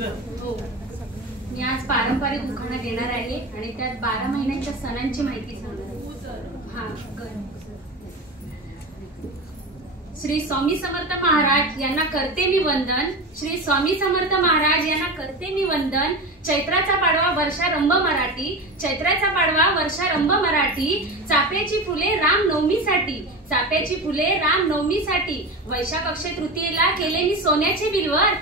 हो, मी आज पारंपरिक उखाणा देणार आहे आणि त्यात 12 महिन्यांच्या सणांची माहिती सांगणार आहे. श्री स्वामी समर्थ महाराज यांना करते मी वंदन. श्री स्वामी समर्थ महाराज यांना करते मी वंदन. चैत्राचा पाडवा वर्षारंभ मराठी. चैत्राचा पाडवा वर्षारंभ मराठी. चाफ्याची फुले रामनवमीसाठी. चाफ्याची फुले रामनवमीसाठी. वैशाख अक्षय तृतीयेला केले मी सोन्याचे बिलवर.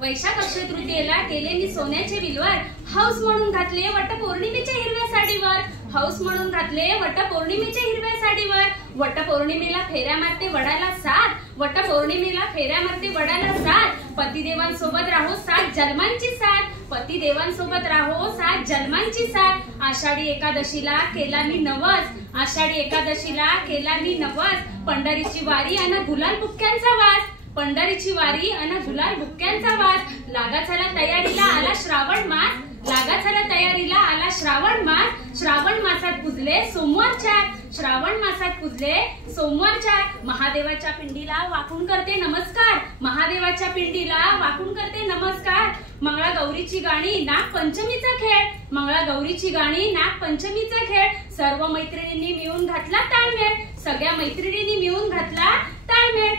वैशाख अक्षय तृतीयेला केले मी सोन्याचे बिलवर. हौस म्हणून घातले वटपौर्णिमेच्या हिरव्या साडीवर. हौस म्हणून घातले वटपौर्णिमेच्या हिरव्या साडीवर. वटपौर्णिमेला फेऱ्या मारते वडाला साथ. वटपौर्णिमेला फेऱ्या मारते वडाला साथ. पतिदेवांसोबत राहो 7 जन्मांची साथ. पतिदेवांसोबत राहो 7 जन्मांची साथ. आषाढी एकादशीला केला मी नवस. आषाढी एकादशीला केला मी नवस. पंढरीची वारी अन गुलाल बुक्क्यांचा वास. पंढरीची वारी अन गुलाल बुक्क्यांचा वास. लागा चला तयारीला आला श्रावण मास. लागा चला तयारीला आला श्रावण मास. श्रावण मासात पुजले सोमवार 4. श्रावण मासात पुजले सोमवार 4. महादेवाच्या पिंडीला वाकून करते नमस्कार. महादेवाच्या पिंडीला वाकून करते नमस्कार. मंगळागौरीची गाणी नागपंचमीचा खेळ. मंगळागौरीची गाणी नागपंचमीचा खेळ. सर्व मैत्रिणींनी मिळून घातला ताळमेळ. सगळ्या मैत्रिणींनी मिळून घातला ताळमेळ.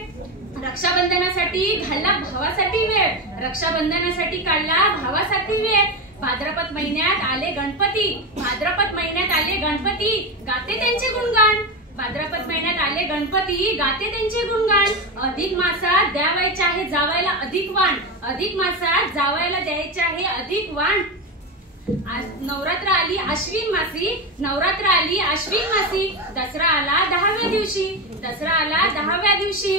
रक्षाबंधनासाठी घालला भावासाठी वेळ. रक्षाबंधनासाठी काढला भावासाठी वेळ. भाद्रपद महिन्यात आले गणपती. भाद्रपद महिन्यात आले गणपती. गाते त्यांचे गुणगान. भाद्रपद महिन्यात आले गणपती. गाते त्यांचे गुणगान. अधिक मासात द्यावायचे आहे जावायला अधिक वाण. अधिक मासात जावायला द्यायचे आहे अधिक वाण. नवरात्र आली आश्विन मासी. नवरात्र आली आश्विन मासी. दसरा आला 10व्या दिवशी. दसरा आला 10व्या दिवशी.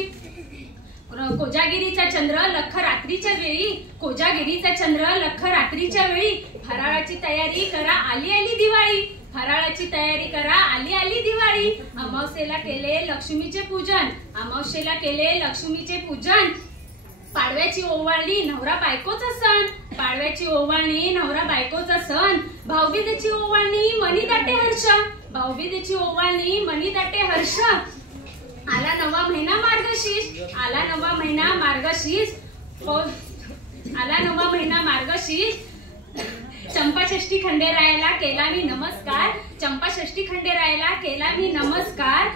कोजागिरीचा चंद्र लख रात्रीच्या वेळी. कोजागिरीचा चंद्र लख रात्रीच्या वेळी. फराळाची तयारी करा आली आली दिवाळी. फराळाची तयारी करा आली आली दिवाळी. अमावस्येला केले लक्ष्मीचे पूजन. अमावस्येला केले लक्ष्मीचे पूजन. पाडव्याची ओवाळणी नवरा बायकोचा सण. पाडव्याची ओवाळणी नवरा बायकोचा सण. भाऊबीजेची ओवाळणी मनी दाटे हर्ष. भाऊबीजेची ओवाळणी मनी दाटे हर्ष. आला नवा महिना मार्गशीर्ष. आला नवा महिना मार्गशीर्ष. आला नवा महिना मार्गशीर्ष. चंपाषष्ठी खंडेरायाला केला मी नमस्कार. चंपाषष्ठी खंडेरायाला केला मी नमस्कार.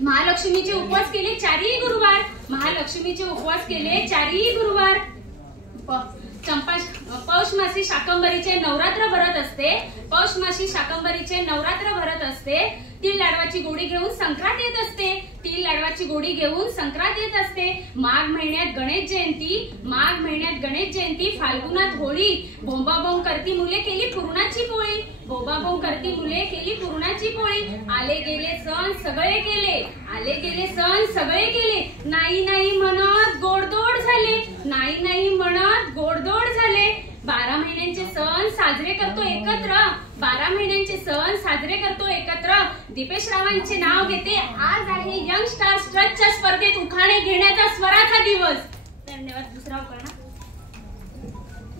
महालक्ष्मीचे उपवास केले 4ही गुरुवार. महालक्ष्मीचे उपवास केले 4ही गुरुवार. पौष मासी शाकंभरीचे नवरात्र भरत असते. पौष मासी शाकंभरीचे नवरात्र भरत असते. तीळ लाडवाची गोडी घेऊन संक्रांत येत असते. तीळ लाडवाची गोडी घेऊन संक्रांत येत असते. माघ महिन्यात गणेश जयंती. माघ महिन्यात गणेश जयंती. फाल्गुनात होळी. बोंबाबोंब करती मुले केली पुरणाची पोळी. बोंबाबोंब करती मुले केली पुरणाची पोळी. आले गेले सण सगळे केले. आले गेले सण सगळे केले. नाही नाही म्हणत गोडदोड झाले. नाही नाही म्हणत गोडदोड झाले. 12 महिन्यांचे सण साजरे करतो एकत्र. 12 महिन्यांचे सण साजरे करतो एकत्र. दीपेश रावांचे नाव घेते. आज आहे यंग स्टार स्ट्रचच्या स्पर्धेत उखाणे घेण्याचा स्वराचा दिवस. धन्यवाद. दुसरा उखाणा.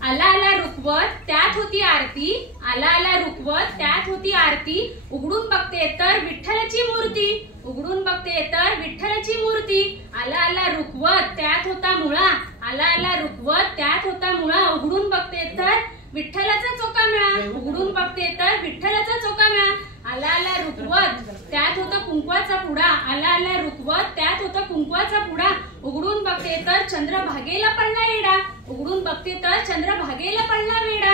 आला आला रुखवत त्यात होती आरती. आला आला रुखवत त्यात होती आरती. उघडून बघते तर विठ्ठलाची मूर्ती. उघडून बघते तर विठ्ठलाची मूर्ती. आला आला रुखवत त्यात होता मुळा. आला आला रुखवत त्यात होता मुळा. उघडून बघते तर विठ्ठलाचा चोका मिळा. उघडून बघते तर विठ्ठलाचा चोका मिळा. आला आला रुखवत त्यात होता कुंकवाचा पुडा. आला आला रुखवत त्यात होता कुंकवाचा पुडा. उघडून बघते तर चंद्रभागेला पडला वेडा. उघडून बघते तर चंद्रभागेला पडला वेडा.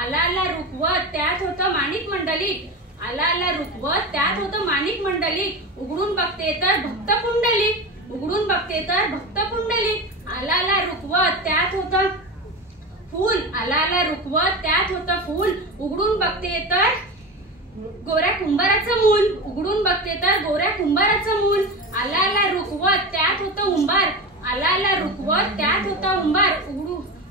आला आला रुखवत त्यात होतं माणिक मंडलिक. आला आला रुखवत त्यात होतं माणिक मंडलिक. उघडून बघते तर भक्त पुंडलिक. उघडून बघते तर भक्त पुंडलिक. आला आला रुखवत त्यात होतं फूल. आला आला रुखवत त्यात होतं फूल. उघडून बघते तर गोऱ्या कुंभाराचं मूल. उघडून बघते तर गोऱ्या कुंभाराचं मूल. आला आला रुखवत त्यात होतं उंबार. आला आला रुखवत त्यात होता उंबार.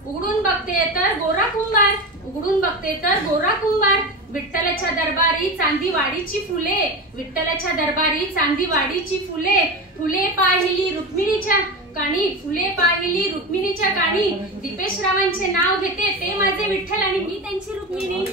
उघडून बघते तर गोरा कुंभार. उघडून बघते तर गोरा कुंभार. विठ्ठलाच्या दरबारी चांदी वाडीची फुले. विठ्ठलाच्या दरबारी चांदी वाडीची फुले. फुले पाहिली रुक्मिणीच्या काणी. फुले पाहिली रुक्मिणीच्या काणी. दीपेश रावांचे नाव घेते ते माझे विठ्ठल आणि मी त्यांची रुक्मिणी.